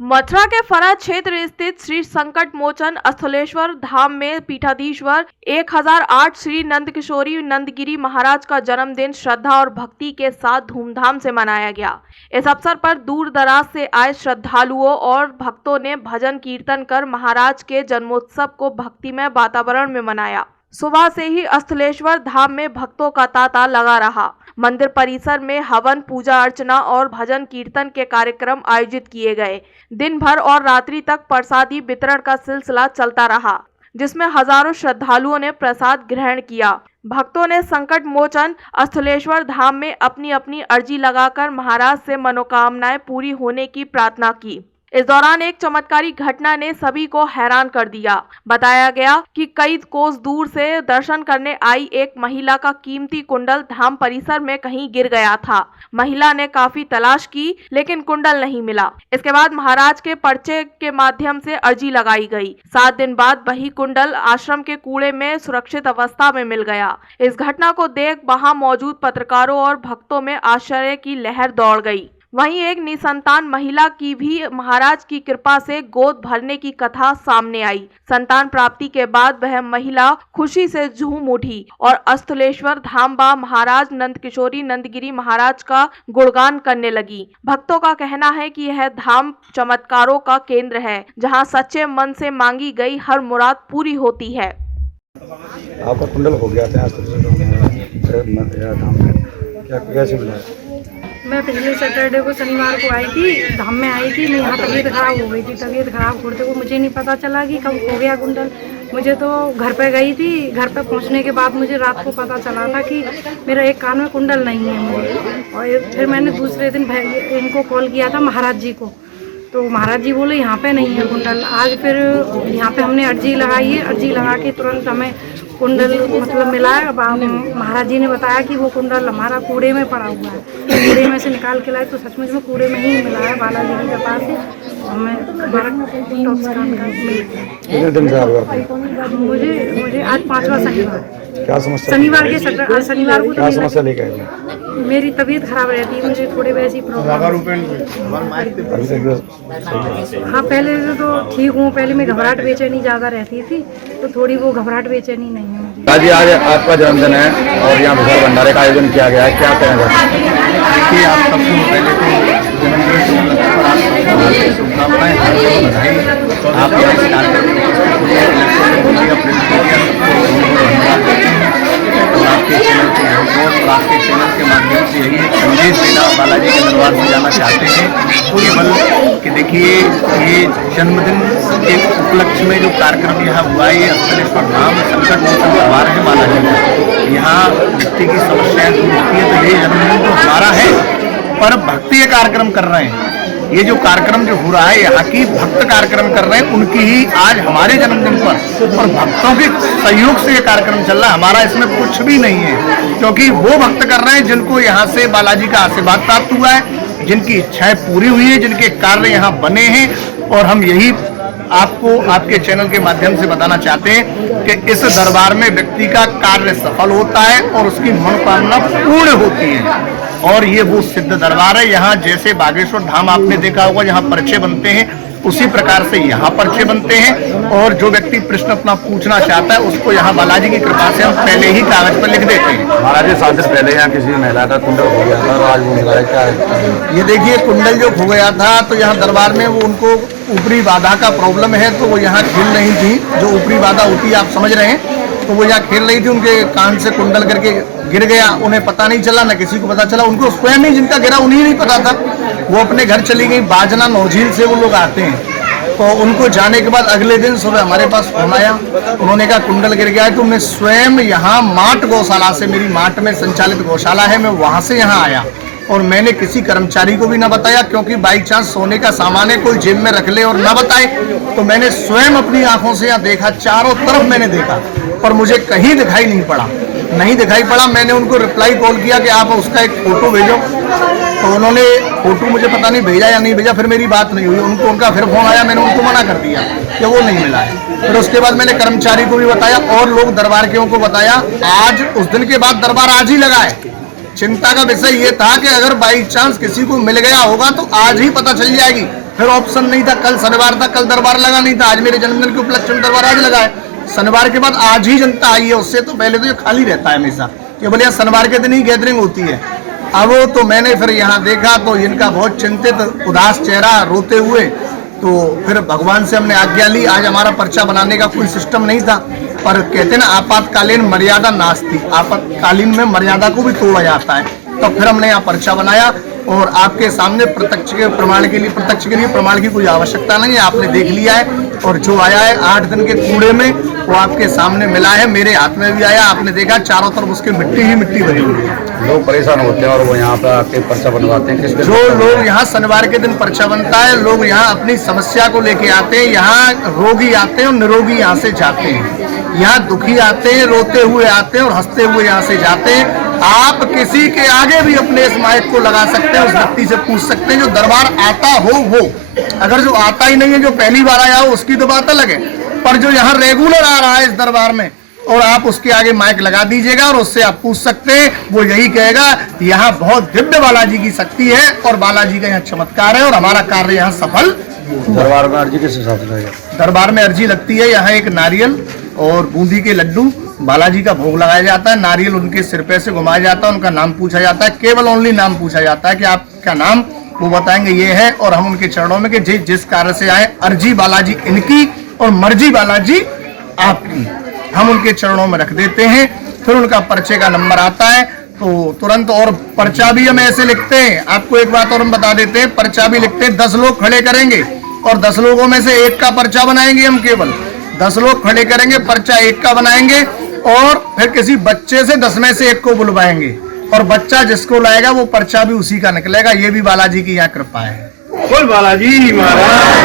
मथुरा के फरा क्षेत्र स्थित श्री संकट मोचन स्थलेश्वर धाम में पीठाधीश्वर 1008 श्री नंदकिशोरी नंदगिरी महाराज का जन्मदिन श्रद्धा और भक्ति के साथ धूमधाम से मनाया गया। इस अवसर पर दूर दराज से आए श्रद्धालुओं और भक्तों ने भजन कीर्तन कर महाराज के जन्मोत्सव को भक्तिमय वातावरण में मनाया। सुबह से ही स्थलेश्वर धाम में भक्तों का तांता लगा रहा। मंदिर परिसर में हवन, पूजा अर्चना और भजन कीर्तन के कार्यक्रम आयोजित किए गए। दिन भर और रात्रि तक प्रसादी वितरण का सिलसिला चलता रहा, जिसमें हजारों श्रद्धालुओं ने प्रसाद ग्रहण किया। भक्तों ने संकट मोचन स्थलेश्वर धाम में अपनी अपनी अर्जी लगाकर महाराज से मनोकामनाएं पूरी होने की प्रार्थना की। इस दौरान एक चमत्कारी घटना ने सभी को हैरान कर दिया। बताया गया कि कई कोस दूर से दर्शन करने आई एक महिला का कीमती कुंडल धाम परिसर में कहीं गिर गया था। महिला ने काफी तलाश की, लेकिन कुंडल नहीं मिला। इसके बाद महाराज के पर्चे के माध्यम से अर्जी लगाई गई। 7 दिन बाद वही कुंडल आश्रम के कूड़े में सुरक्षित अवस्था में मिल गया। इस घटना को देख वहां मौजूद पत्रकारों और भक्तों में आश्चर्य की लहर दौड़ गई। वहीं एक निसंतान महिला की भी महाराज की कृपा से गोद भरने की कथा सामने आई। संतान प्राप्ति के बाद वह महिला खुशी से झूम उठी और स्थलेश्वर धाम बा महाराज नंदकिशोरी नंदगिरी महाराज का गुणगान करने लगी। भक्तों का कहना है कि यह धाम चमत्कारों का केंद्र है, जहां सच्चे मन से मांगी गई हर मुराद पूरी होती है। आपका कुंडल हो गया था धाम में, क्या कैसे मिला? मैं पिछले सैटरडे को शनिवार को आई थी, धाम में आई थी। मैं यहाँ तबीयत खराब हो गई थी। तबीयत खराब होते को मुझे नहीं पता चला कि कब हो गया कुंडल। मुझे तो घर पे गई थी, घर पे पहुँचने के बाद मुझे रात को पता चला था कि मेरा एक कान में कुंडल नहीं है मुझे। और फिर मैंने दूसरे दिन इनको कॉल किया था महाराज जी को, तो महाराज जी बोले यहाँ पे नहीं है कुंडल। आज फिर यहाँ पे हमने अर्जी लगाई है। अर्जी लगा के तुरंत हमें कुंडल मतलब मिला है। अब महाराज जी ने बताया कि वो कुंडल हमारा कूड़े में पड़ा हुआ है। कूड़े में से निकाल के लाए तो सचमुच में कूड़े में ही मिला है। बालाजी की कृपा से हमें हमारा टॉप्स का मिल गया। मुझे आज 5वां शनिवार। क्या समस्या? शनिवार के शनिवार को क्या समस्या लेकर आई? मेरी तबीयत खराब रहती है, मुझे थोड़े वैसी प्रॉब्लम। हाँ, पहले तो ठीक हूँ। पहले मैं घबराहट बेचैनी ज़्यादा रहती थी, तो थोड़ी वो घबराहट बेचैनी नहीं है मुझे। आज आपका जन्मदिन है और यहाँ विशाल भंडारे का आयोजन किया गया है, क्या कहेंगे? देखिए, आप सबसे पहले तो जन्मदिन की शुभकामनाएं, बधाई। आप यहाँ से आपके चैनल के और आपके चैनल के माध्यम से यही एक संदेश देना बालाजी के दरबार में जाना चाहते हैं पूरी बल कि देखिए, ये जन्मदिन के उपलक्ष्य में जो कार्यक्रम यहाँ हुआ है, ये स्थलेश्वर धाम संकट मोचन दरबार है बालाजी में। यहाँ व्यक्ति की समस्याएं दूर होती है, तो ये जन्मदिन तो हमारा है, पर भक्ति कार्यक्रम कर रहे हैं। ये जो कार्यक्रम जो हो रहा है, यहाँ की भक्त कार्यक्रम कर रहे हैं, उनकी ही आज हमारे जन्मदिन पर और भक्तों के सहयोग से ये कार्यक्रम चल रहा है। हमारा इसमें कुछ भी नहीं है, क्योंकि वो भक्त कर रहे हैं जिनको यहाँ से बालाजी का आशीर्वाद प्राप्त हुआ है, जिनकी इच्छाएं पूरी हुई है, जिनके कार्य यहाँ बने हैं। और हम यही आपको आपके चैनल के माध्यम से बताना चाहते हैं कि इस दरबार में व्यक्ति का कार्य सफल होता है और उसकी मनोकामना पूर्ण होती है। और ये वो सिद्ध दरबार है। यहाँ जैसे बागेश्वर धाम आपने देखा होगा, यहाँ पर्चे बनते हैं, उसी प्रकार से यहाँ पर्चे बनते हैं। और जो व्यक्ति प्रश्न अपना पूछना चाहता है, उसको यहाँ बालाजी की कृपा से हम पहले ही कागज पर लिख देते हैं। महाराज जी, 7 दिन पहले यहाँ किसी महिला का कुंडल हो गया था और आज वो मिला है, क्या है? ये देखिए, कुंडल जो खो गया था, तो यहाँ दरबार में वो उनको ऊपरी बाधा का प्रॉब्लम है, तो वो यहाँ खेल नहीं थी। जो ऊपरी बाधा होती है, आप समझ रहे हैं, तो वो यहाँ खेल रही थी। उनके कान से कुंडल करके गिर गया, उन्हें पता नहीं चला, न किसी को पता चला। उनको स्वयं ही जिनका गिरा उन्हें नहीं पता था। वो अपने घर चली गई। बाजना नौझील से वो लोग आते हैं, तो उनको जाने के बाद अगले दिन सुबह हमारे पास फोन आया। उन्होंने कहा कुंडल गिर गया है। तो मैं स्वयं यहाँ माट गौशाला से, मेरी माट में संचालित गौशाला है, मैं वहाँ से यहाँ आया और मैंने किसी कर्मचारी को भी ना बताया, क्योंकि बाई चांस सोने का सामान है, कोई जेब में रख ले और ना बताए। तो मैंने स्वयं अपनी आंखों से यहाँ देखा, चारों तरफ मैंने देखा, पर मुझे कहीं दिखाई नहीं पड़ा। मैंने उनको रिप्लाई कॉल किया कि आप उसका एक फोटो भेजो, तो उन्होंने फोटो मुझे पता नहीं भेजा या नहीं भेजा। फिर मेरी बात नहीं हुई, उनका फिर फोन आया, मैंने उनको मना कर दिया कि वो नहीं मिला है। फिर उसके बाद मैंने कर्मचारी को भी बताया और लोग दरबार के को बताया। आज उस दिन के बाद दरबार आज ही लगा है। चिंता का विषय ये था कि अगर बाई चांस किसी को मिल गया होगा तो आज ही पता चल जाएगी। फिर ऑप्शन नहीं था, कल शनिवार था, कल दरबार लगा नहीं था, आज मेरे जन्मदिन के उपलक्ष्य में दरबार आज लगा है। शनिवार के बाद आज ही जनता आई है, उससे तो पहले तो ये खाली रहता है हमेशा, केवल यहाँ शनिवार के दिन ही गैदरिंग होती है। अब तो मैंने फिर यहाँ देखा तो इनका बहुत चिंतित उदास चेहरा, रोते हुए, तो फिर भगवान से हमने आज्ञा ली। आज हमारा पर्चा बनाने का कोई सिस्टम नहीं था, पर कहते ना आपातकालीन मर्यादा नास्ती, आपातकालीन में मर्यादा को भी तोड़ा जाता है। तो फिर हमने यहाँ पर्चा बनाया और आपके सामने प्रत्यक्ष के प्रमाण के लिए प्रमाण की कोई आवश्यकता नहीं है, आपने देख लिया है। और जो आया है 8 दिन के कूड़े में वो आपके सामने मिला है, मेरे हाथ में भी आया, आपने देखा चारों तरफ उसकी मिट्टी ही मिट्टी भरी हुई है। लोग परेशान होते हैं और वो यहाँ पे आके पर्चा बनवाते हैं। किस दिन जो लोग यहाँ शनिवार के दिन पर्चा बनता है, लोग यहाँ अपनी समस्या को लेके आते हैं, यहाँ रोगी आते हैं और निरोगी यहाँ से जाते हैं, यहाँ दुखी आते हैं, रोते हुए आते हैं और हंसते हुए यहाँ से जाते हैं। आप किसी के आगे भी अपने इस माइक को लगा सकते हैं, उस व्यक्ति से पूछ सकते हैं जो दरबार आता हो वो, अगर जो आता ही नहीं है, जो पहली बार आया हो उसकी तो बात अलग है, पर जो यहाँ रेगुलर आ रहा है इस दरबार में, और आप उसके आगे माइक लगा दीजिएगा और उससे आप पूछ सकते हैं, वो यही कहेगा यहाँ बहुत दिव्य बालाजी की शक्ति है और बालाजी का यहाँ चमत्कार है और हमारा कार्य यहाँ सफल। दरबार में अर्जी किस हिसाब से लगेगा? दरबार में अर्जी लगती है, यहाँ एक नारियल और बूंदी के लड्डू बालाजी का भोग लगाया जाता है, नारियल उनके सिर पे से घुमाया जाता है, उनका नाम पूछा जाता है, केवल ओनली नाम पूछा जाता है कि आपका नाम, वो बताएंगे ये है, और हम उनके चरणों में कि जिस कार्य से आए, अर्जी बालाजी इनकी और मर्जी बालाजी आपकी, हम उनके चरणों में रख देते हैं। फिर उनका पर्चे का नंबर आता है तो तुरंत, और पर्चा भी हम ऐसे लिखते हैं, आपको एक बात और हम बता देते हैं, पर्चा भी लिखते हैं 10 लोग खड़े करेंगे और 10 लोगों में से एक का पर्चा बनाएंगे, हम केवल 10 लोग खड़े करेंगे, पर्चा एक का बनाएंगे और फिर किसी बच्चे से 10 में से एक को बुलवाएंगे और बच्चा जिसको लाएगा वो पर्चा भी उसी का निकलेगा। ये भी बालाजी की यहाँ कृपा है। बोल बालाजी महाराज।